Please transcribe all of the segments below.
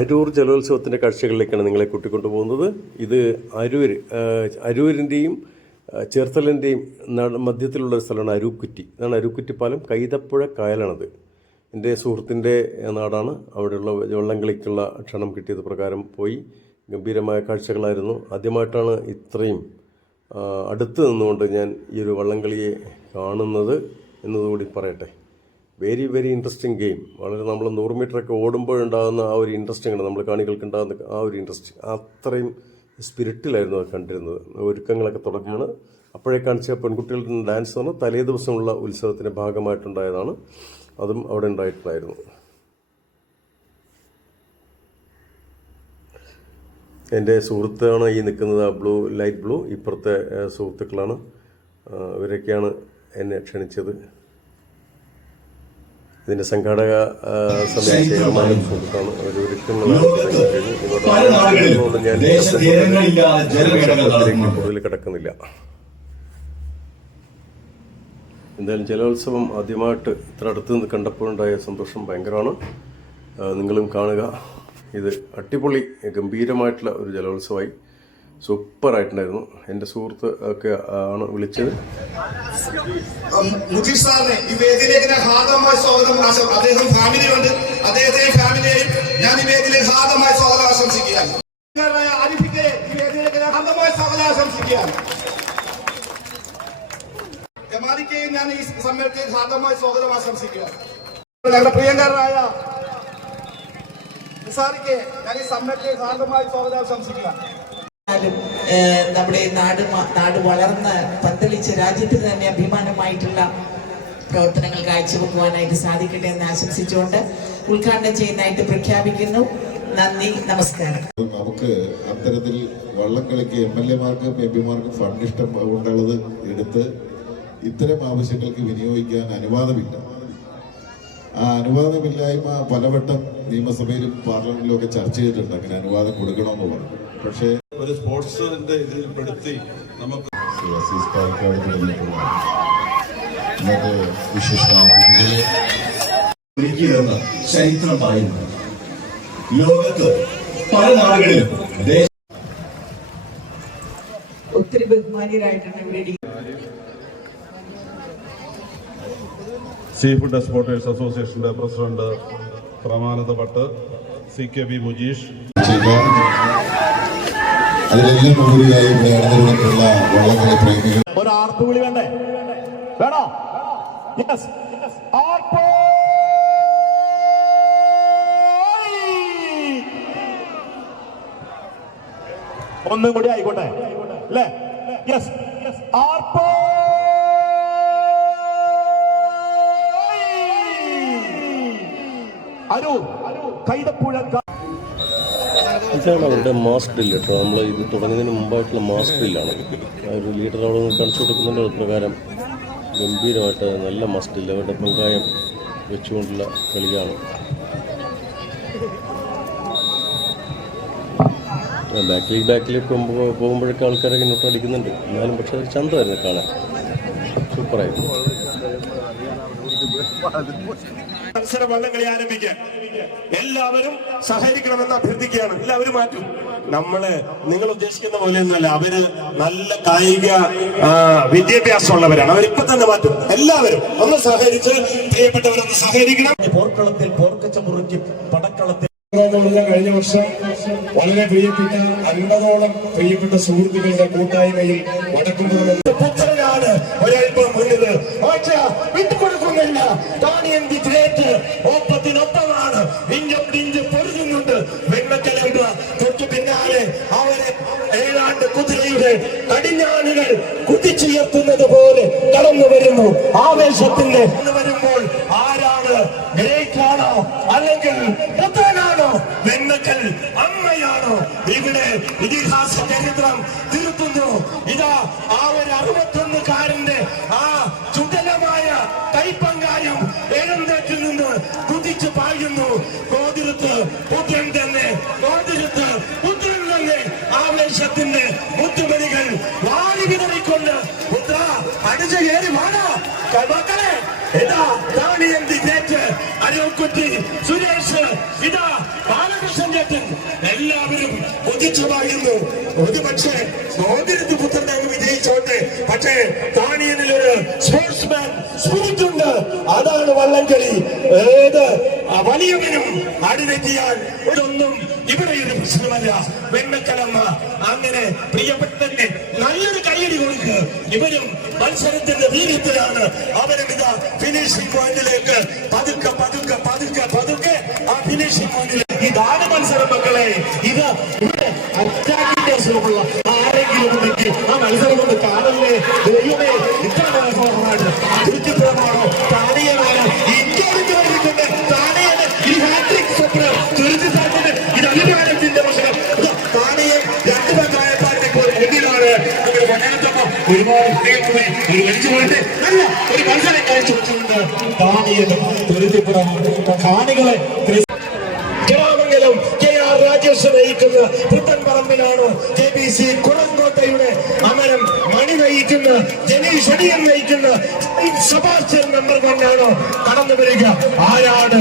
അരൂർ ജലോത്സവത്തിന്റെ കാഴ്ചകളിലേക്കാണ് നിങ്ങളെ കൂട്ടിക്കൊണ്ടുപോകുന്നത്. ഇത് അരൂർ അരൂരിന്റെയും ചേർത്തലിന്റെയും മധ്യത്തിലുള്ള ഒരു സ്ഥലമാണ് അരൂക്കുറ്റി. ഇതാണ് അരൂക്കുറ്റി പാലം കൈതപ്പുഴ കായലാണത്. എന്റെ സുഹൃത്തിന്റെ നാടാണ്. അവിടെയുള്ള വള്ളംകളിക്കുള്ള ക്ഷണം കിട്ടിയത് പ്രകാരം പോയി. ഗംഭീരമായ കാഴ്ചകളായിരുന്നു. ആദ്യമായിട്ടാണ് ഇത്രയും അടുത്ത് നിന്നുകൊണ്ട് ഞാൻ ഈ ഒരു വള്ളംകളിയെ കാണുന്നത് എന്നതുകൂടി പറയട്ടെ. വെരി വെരി ഇൻട്രസ്റ്റിംഗ് ഗെയിം വളരെ നമ്മൾ നൂറ് മീറ്ററൊക്കെ ഓടുമ്പോഴുണ്ടാകുന്ന ആ ഒരു ഇൻട്രസ്റ്റിംഗ് ആണ്. നമ്മൾ കാണികൾക്ക് ഉണ്ടാകുന്ന ആ ഒരു ഇൻട്രസ്റ്റ് അത്രയും സ്പിരിറ്റിലായിരുന്നു അത് കണ്ടിരുന്നത്. ഒരുക്കങ്ങളൊക്കെ തുടങ്ങിയാണ് അപ്പോഴേ കാണിച്ച പെൺകുട്ടികളുടെ ഡാൻസ് എന്ന് തലേ ദിവസമുള്ള ഉത്സവത്തിന്റെ ഭാഗമായിട്ടുണ്ടായതാണ്. അതും അവിടെ ഉണ്ടായിട്ടുണ്ടായിരുന്നു. എന്റെ സുഹൃത്താണ് ഈ നിൽക്കുന്നത് ആ ബ്ലൂ ലൈറ്റ് ബ്ലൂ ഇപ്പുറത്തെ സുഹൃത്തുക്കളാണ്. ഇവരൊക്കെയാണ് എന്നെ ക്ഷണിച്ചത്. ഇതിന്റെ സംഘാടക സമിതി ചെയർമാനും സുഹൃത്താണ് അവർ ഞാൻ. കൂടുതൽ കിടക്കുന്നില്ല. എന്തായാലും ജലോത്സവം ആദ്യമായിട്ട് ഇത്ര അടുത്ത് നിന്ന് കണ്ടപ്പോഴുണ്ടായ സന്തോഷം ഭയങ്കരമാണ്. നിങ്ങളും കാണുക. ഇത് അടിപൊളി ഗംഭീരമായിട്ടുള്ള ഒരു ജലോത്സവമായി. സൂപ്പറായിട്ടുണ്ടായിരുന്നു. എന്റെ സുഹൃത്ത് ഒക്കെ ആണ് വിളിച്ചത്. മുജീബ് സാറിനെ ഈ സ്വാഗതം ഫാമിലി ഉണ്ട് ഞാൻ ഈ വേദിയിലേക്ക് ഹാർദമായി സ്വാഗതം ആശംസിക്കുകയാണ്. ഈ സ്വാഗതം ഹാർദമായി സ്വാഗതം ആശംസിക്കുകയാണ്. ഞങ്ങളുടെ പ്രിയങ്കരനായ ഞാൻ ഈ സ്വാഗതം ആശംസിക്കുകയാണ്. നമ്മുടെ നാട് നാട് വളർന്ന് പന്തലിച്ച രാജ്യത്തിന് തന്നെ അഭിമാനമായിട്ടുള്ള പ്രവർത്തനങ്ങൾ കാഴ്ചവെക്കുവാനായിട്ട് സാധിക്കട്ടെ എന്ന് ആശംസിച്ചുകൊണ്ട് ഉദ്ഘാടനം ചെയ്യുന്നതായിട്ട് പ്രഖ്യാപിക്കുന്നു. നന്ദി നമസ്കാരം. നമുക്ക് അത്തരത്തിൽ വള്ളംകളിക്ക് എം എൽ എമാർക്കും എം പിമാർക്കും ഫണ്ട് ഇഷ്ടം കൊണ്ടുള്ളത് എടുത്ത് ഇത്തരം ആവശ്യങ്ങൾക്ക് വിനിയോഗിക്കാൻ അനുവാദമില്ല. ആ അനുവാദമില്ലായ്മ പലവട്ടം നിയമസഭയിലും പാർലമെന്റിലും ഒക്കെ ചർച്ച ചെയ്തിട്ടുണ്ട്. അങ്ങനെ അനുവാദം കൊടുക്കണമെന്ന് പറഞ്ഞു. പക്ഷേ ഒരു സ്പോർട്സിന്റെ ഇതിൽ പെടുത്തി നമുക്ക് ശ്രീ അസീസ് പാലക്കാട് തുടങ്ങിയിട്ടുള്ള ഇന്നത്തെ വിശേഷ അതിഥികളെ ഒരുക്കിയതെന്ന് ചരിത്രം പറയുന്നു ലോകത്ത് പല നാടുകളിലും ഒത്തിരി ബഹുമാന്യരായിട്ടാണ് ഇവിടെ. സീ ഫുഡ് എക്സ്പോർട്ടേഴ്സ് അസോസിയേഷന്റെ president പ്രമാനത Bhat C K B Mujeesh അതിലെല്ലാം ഉപരിയായി ഇവിടെ അണിനിരന്നിട്ടുള്ള വള്ളംകളി പ്രേമികൾ. ഒരു ആർപ്പുവിളി വേണ്ടേ? വേണോ? യെസ് ആർപ്പോ! ഒന്നും കൂടി ആയിക്കോട്ടെ. അല്ലേ? യെസ് ആർപ്പോ! അരു കൈതപ്പുഴ ഇതാണ് അവരുടെ മാസ് ഡ്രില്ല് കേട്ടോ. നമ്മൾ ഇത് തുടങ്ങുന്നതിന് മുമ്പായിട്ടുള്ള മാസ് ഡ്രില്ലാണ് ഒരു ലീഡർ അവിടെ നിന്ന് കാണിച്ചു കൊടുക്കുന്നുണ്ട് അത് പ്രകാരം ഗംഭീരമായിട്ട് നല്ല മാസ് ഡ്രില്ല് അവരുടെ പങ്കായം വെച്ചുകൊണ്ടുള്ള കളിയാണ്. ബാക്കിൽ ബാക്കിൽ പോകുമ്പോൾ പോകുമ്പോഴൊക്കെ ആൾക്കാരൊക്കെ ഇങ്ങോട്ട് അടിക്കുന്നുണ്ട്. എന്നാലും പക്ഷേ ഒരു ചന്തമായിരുന്നു കാണാൻ. സൂപ്പറായിരുന്നു. മത്സര വള്ളംകളി ആരംഭിക്കാൻ. എല്ലാവരും സഹകരിക്കണമെന്ന് അഭ്യർത്ഥിക്കുകയാണ്. എല്ലാവരും മാറ്റും. നമ്മൾ നിങ്ങൾ ഉദ്ദേശിക്കുന്ന പോലെ ഒന്നല്ല അവർ നല്ല കായിക വിദ്യാഭ്യാസം വിദ്യാഭ്യാസമുള്ളവരാണ്. അവരിപ്പൊ തന്നെ മാറ്റും. എല്ലാവരും ഒന്ന് സഹകരിച്ച് പ്രിയപ്പെട്ടവരൊന്ന് സഹകരിക്കണം. പോർക്കളത്തിൽ പോർക്കച്ച മുറിക്ക് പടക്കളത്തിൽ കഴിഞ്ഞ വർഷം വളരെ പ്രിയപ്പെട്ട അൻപതോളം പ്രിയപ്പെട്ട സുഹൃത്തുക്കളുടെ കൂട്ടായ്മയിൽ വടക്കുംപുറം വരുന്നു ആവേശത്തിന്റെ വരുമ്പോൾ ആരാണ് ഗ്രേറ്റ് ആണോ അല്ലെങ്കിൽ പുത്രനാണോ വെണ്ണക്കൽ അമ്മയാണോ? ഇവിടെ ഇതിഹാസ ചരിത്രം തിരുത്തുന്നു. ഇതാ ആ ഒരു അറുപത്തൊന്നുകാരന്റെ മക്കളെ ഇതാ താണിയന്തി ജേറ്റ് അരൂക്കുറ്റി സുരേഷ് ഇതാ ബാലകൃഷ്ണൻ ചേട്ടൻ. എല്ലാവരും കൊതിച്ചു പറയുന്നു. ഒരു പക്ഷേ ഗോകുലത്ത് പുത്രൻ അങ്ങ് വിജയിച്ചോട്ടെ. പക്ഷേ താനിയനിൽ ഒരു സ്പോർട്സ്മാൻ സ്പിരിറ്റ് ഉണ്ട്. അതാണ് വള്ളംകളി. ഏത് വലിയവനും അടിതെറ്റിയാൽ ഇതൊന്നും ഇവിടെ ഒരു പ്രശ്നമല്ല. വെണ്ണക്കലമ്മ അങ്ങനെ പ്രിയപ്പെട്ടന്നെ നല്ലൊരു കയ്യടി കൊടുക്ക്. ഇവരും മത്സരത്തിന്റെ വീര്യത്തിലാണ്. അവരും ഇതാ ഫിനിഷിംഗ് പോയിന്റിലേക്ക് പതുക്കെ പതുക്കെ പതുക്കെ പതുക്കെ ആ ഫിനിഷിംഗ് പോയിന്റിലേക്ക് ഇതാണ് മത്സരം മക്കളെ. ഇത് വലിച്ചു ഒരു മത്സരം കഴിച്ചു വെച്ചിട്ടുണ്ട് താണിയത് കാണികളെ രാജേഷ് നയിക്കുന്ന പുത്തൻപറമ്പിലാണ് കെ ബി സി കുളങ്കോട്ടയുടെ അമരം മണി നയിക്കുന്ന ജനീഷ് അടിയൻ നയിക്കുന്ന സബാസ്റ്റ്യൻ നമ്പർ കൊണ്ടാണ് കടന്നു വരിക. ആരാണ്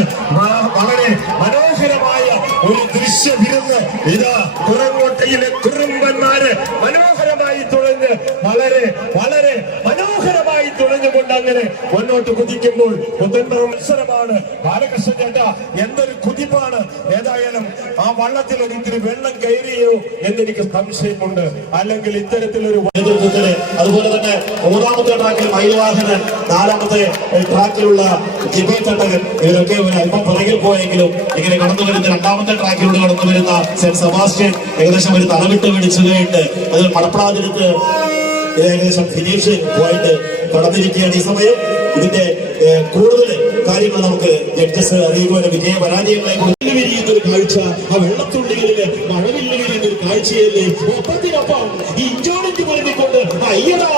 വളരെ മനോഹരമായ ഒരു ദൃശ്യ വിരുന്ന് ഇതാ കുളങ്കോട്ടയിലെ കുറുമ്പന്മാര് മനോഹരമായി തുഴഞ്ഞ് വളരെ അങ്ങനെ മുന്നോട്ട് കുതിക്കുമ്പോൾ മുതിർന്ന മത്സരമാണ്. ബാലകൃഷ്ണൻ ചേട്ട എന്തൊരു കുതിപ്പാണ്. ഏതായാലും ആ വള്ളത്തിൽ ഒരിത്തിരി വെള്ളം കയറിയോ എന്നെനിക്ക് സംശയമുണ്ട്. അല്ലെങ്കിൽ ഇത്തരത്തിലൊരു നേതൃത്വത്തിൽ അതുപോലെ തന്നെ മൂന്നാമത്തെ ട്രാക്കിൽ മയിൽവാഹനൻ നാലാമത്തെ ട്രാക്കിലുള്ള ജിബി തട്ടകൻ ഇവരൊക്കെ അല്പം പുറകിൽ പോയെങ്കിലും ഇങ്ങനെ കടന്നു വരുന്ന രണ്ടാമത്തെ ട്രാക്കിലൂടെ കടന്നു വരുന്ന സെന്റ് സെബാസ്റ്റ്യൻ ഏകദേശം ഒരു തലവിട്ട് പിടിച്ചുകയുണ്ട്. അത് മടപ്പടാതിരുത്ത് ഇത് ഏകദേശം ഫിനിഷ് പോയിട്ട് കടന്നിരിക്കുകയാണ് ഈ സമയം. ഇതിന്റെ കൂടുതൽ കാര്യങ്ങൾ നമുക്ക് ജഡ്ജസ് അതേപോലെ വിജയ പരാജയങ്ങളെ കുറിച്ച് വിരിയുന്ന ഒരു കാഴ്ച ആ വെള്ളത്തുള്ളികളിൽ മഴവില്ല് വിരിയുന്ന ഒരു കാഴ്ചയല്ലേ? ഒപ്പത്തിനൊപ്പം ഈ ഇഞ്ചോണിറ്റ് പൊരുതിക്കൊണ്ട് അയ്യടാ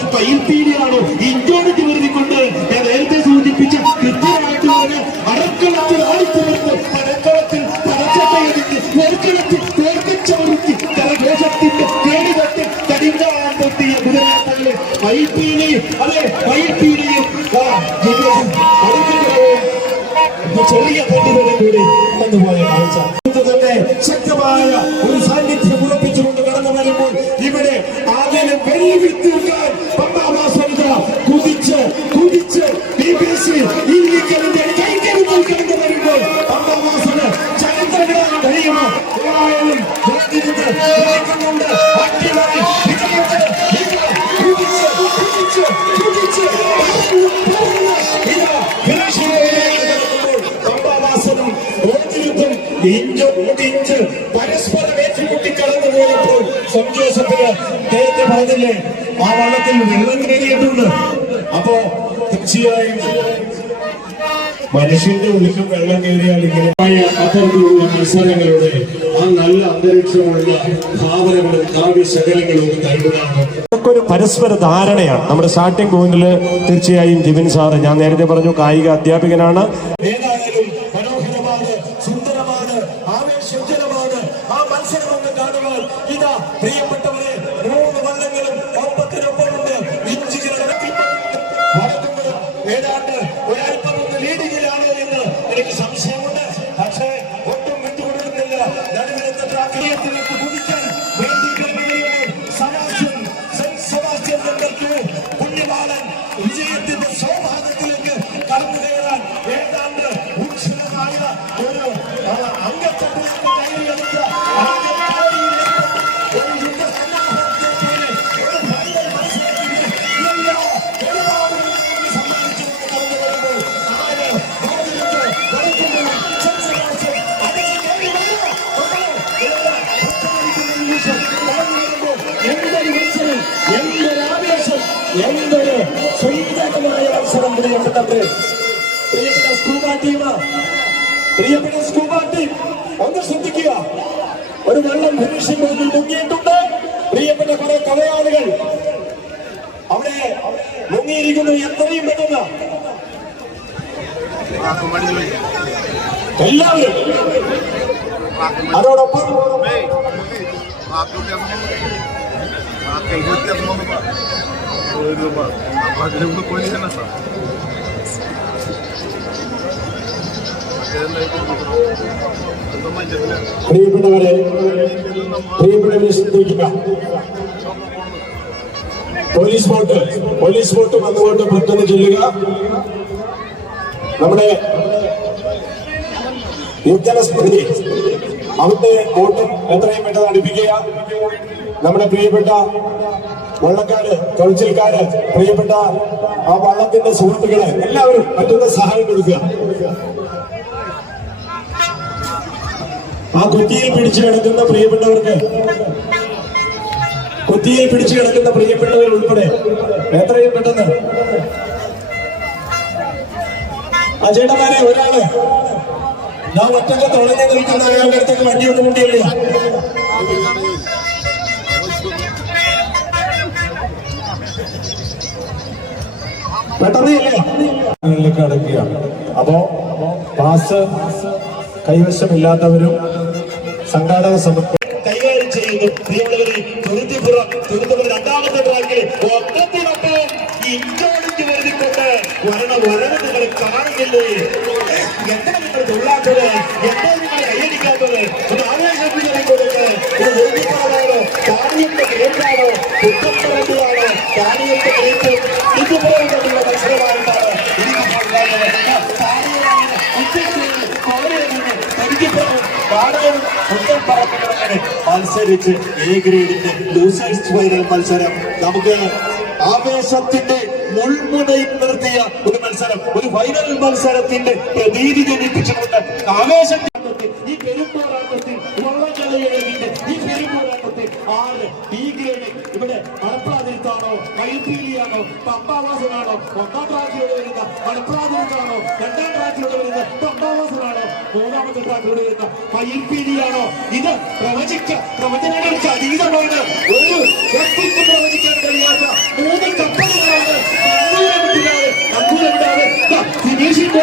വരുന്ന പൈൽപീടിയാണോ ഇഞ്ചോടിച്ച് വരുത്തിക്കൊണ്ട് നേരത്തെ സൂചിപ്പിച്ച കൃത്യമായിട്ട് പറഞ്ഞ അറക്കളത്തിൽ ആടിത്തുറന്ന് പടക്കളത്തിൽ പടച്ചട്ടയതിന് പോർക്കളത്തിൽ പോർക്കച്ചവറുത്തി കരഘോഷത്തിന്റെ കേടുകെട്ട് കടിഞ്ഞാമ്പൊത്തിയ കുതിരാട്ടങ്ങളെ വൈപ്പീനെയും അതെ വൈപ്പീനെയും ചെറിയ പട്ടികളും കൂടി വന്നുപോയ കാഴ്ച. തന്നെ ശക്തമായ ഒരു സാന്നിധ്യം ഉറപ്പിച്ചുകൊണ്ട് കടന്നു വരുമ്പോൾ ഇവിടെ ആദ്യം വെല്ലുവിളിക്കാൻ പോയപ്പോൾ സന്തോഷത്തിന് നേരത്തെ പറഞ്ഞില്ലേ? ആ വള്ളത്തിൽ വെള്ളം കയറിയിട്ടുണ്ട്. അപ്പോ തീർച്ചയായും മനുഷ്യന്റെ ഉള്ളിലും വെള്ളം കയറിയാൽ ഇങ്ങനെ അത്തരത്തിലുള്ള മത്സരങ്ങളുടെ ആ നല്ല അന്തരീക്ഷമുള്ള ഭാവനകളും കാവ്യശകലങ്ങളും കൈവിടാണ് ഇതൊക്കെ ഒരു പരസ്പര ധാരണയാണ്. നമ്മുടെ സ്റ്റാർട്ടിംഗ് പോയിന്റിൽ തീർച്ചയായും ജിബിൻ സാറ് ഞാൻ നേരത്തെ പറഞ്ഞു കായിക അധ്യാപകനാണ്. ഏതായാലും ഒന്ന് കാണുവാൻ ഇതാ പ്രിയപ്പെട്ടവരെ മൂന്ന് വള്ളങ്ങളും ടീം പ്രിയപ്പെട്ട സ്കൂബ ടീം ഒന്ന് ശ്രദ്ധിക്കുക. ഒരു വെള്ളം ഫിനിഷിംഗ് മുന്നിൽ മുങ്ങിയിട്ടുണ്ട്. പ്രിയപ്പെട്ട കുറെ കവയാളുകൾ അവിടെ മുങ്ങിയിരിക്കുന്നു എത്രയും പെട്ടെന്ന്. എല്ലാവരും. അതോടൊപ്പം പ്രിയപ്പെട്ടവരെ പ്രിയപ്പെട്ടവരെ ശ്രദ്ധിക്കുക പോലീസ് ബോട്ട് പോലീസ് ബോട്ട് വന്നുകൊണ്ട് പെട്ടെന്ന് ചെല്ലുക. നമ്മുടെ യുദ്ധന സ്മൃതി അവിടുത്തെ ബോട്ടും എത്രയും പെട്ടെന്ന് അടുപ്പിക്കുക. നമ്മുടെ പ്രിയപ്പെട്ട വള്ളക്കാര് തൊഴിച്ചിൽക്കാര് പ്രിയപ്പെട്ട ആ വള്ളത്തിന്റെ സുഹൃത്തുക്കളെ എല്ലാവരും പറ്റുന്ന സഹായം കൊടുക്കുക. ആ കുറ്റിയിൽ പിടിച്ചു കിടക്കുന്ന പ്രിയപ്പെട്ടവർക്ക് കുറ്റിയിൽ പിടിച്ചു കിടക്കുന്ന പ്രിയപ്പെട്ടവർ ഉൾപ്പെടെ എത്രയും പെട്ടെന്ന്. ആ ചേട്ടന്മാരെ ഒരാൾ. ഞാൻ ഒറ്റയ്ക്ക് തുളഞ്ഞു നിൽക്കുന്ന അയാളുടെ അടുത്തേക്ക് വണ്ടി ഒന്ന് അടക്കുകയാണ് അപ്പോ പാസ് കൈവശമില്ലാത്തവരും സംഘാടക സമിതി കൈകാര്യം ചെയ്യുന്നു. പ്രിയമുള്ളവരെ തുരുത്തിപ്പുറം തുരുത്തിപ്പുറം രണ്ടാമത്തെ ട്രാക്കിൽ ഒപ്പത്തിനൊപ്പം ഇഞ്ചോടിച്ച് വരുത്തിക്കൊണ്ട് വരണ വരണ നിങ്ങൾ കാണുന്നില്ലേ? എന്താ നിങ്ങൾ തൊള്ളാത്തത്? എന്താ നിങ്ങൾ കൈയടിക്കാത്തത്? ഒരു ആവേശത്തിന് കൊടുക്കുക ഇത് തുരുത്തിപ്പുറമാണോ കാണിയത്തെ കേട്ടാണോ കുറ്റപ്പുറത്തിലാണോ കാണിയത്തെ ഗ്രേറ്റ് ഇതുപോലുള്ള മത്സരിച്ച് എ ഗ്രേഡിന്റെ ലൂസേഴ്സ് ഫൈനൽ മത്സരം. നമുക്ക് ആവേശത്തിന്റെ മുൾമുനയിൽ നിർത്തിയ ഒരു മത്സരം ഒരു ഫൈനൽ മത്സരത്തിന്റെ പ്രതീതി ജനിപ്പിച്ചുകൊണ്ട് ആവേശത്തിന്റെ ഈ പെരുമ്പോരാട്ടത്തിൽ വള്ളംകളിയുടെ ഈ പെരുമ്പോരാട്ടത്തിൽ ആറ് ബി ഗ്രേഡ് ഇവിടെ മണപ്രാതിരിത്താണോ മയിൽപീലിയാണോ പമ്പാവാസനാണോ ഒന്നാം ട്രാക്കിലൂടെ വരുന്ന മണപ്രാതിരിത്താണോ രണ്ടാം ട്രാക്കിലൂടെ വരുന്ന പമ്പാവാസനാണോ മൂന്നാമത്തെ ട്രാക്കിലൂടെ വരുന്ന കൈപ്പീലിയാണോ ഇത് പ്രവചിക്ക പ്രവചനങ്ങൾക്ക് അതീതമാണ്. ഒരു വ്യക്തിക്ക് പ്രവചിക്കാൻ കഴിയാത്ത മൂന്ന് കപ്പലുകളാണ് ഫിനിഷിംഗ്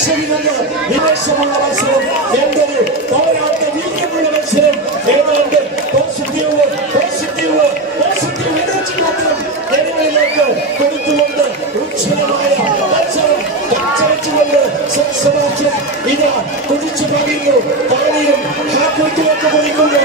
ദൃശ്യമില്ലെന്ന് വിമർശമുള്ള മത്സരം എന്തൊരു പോരാട്ട വീര്യമുള്ള മത്സരം. ഏതാണ്ട് പോസിറ്റീവ് പോസിറ്റീവ് പോസിറ്റീവ് എനർജി മാത്രം ജനങ്ങളിലേക്ക് കൊടുത്തുകൊണ്ട് ഉജ്ജ്വലമായ മത്സരം കാഴ്ചവെച്ചുകൊണ്ട് സെൻസമാറ്റം ഇത് കുതിച്ചു പറയുന്നു താളിയും ഹാപ്പിലേക്ക് കുറിക്കുന്നു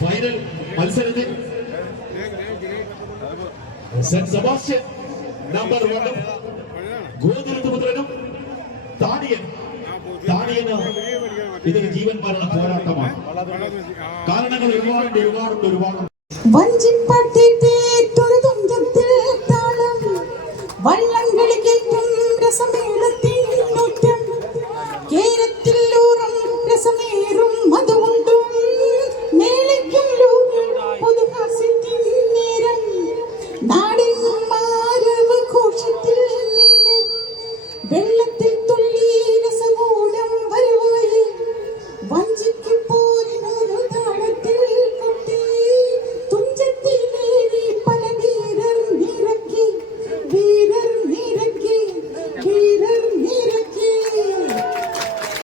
ഫൈനൽ മത്സരത്തിൽ നമ്പർ ഒരുപാടുണ്ട് ഒരുപാടുണ്ട് ഒരുപാടുണ്ട്. വഞ്ചിപ്പട്ടിട്ടേറ്റൊരു താളം. രസമേ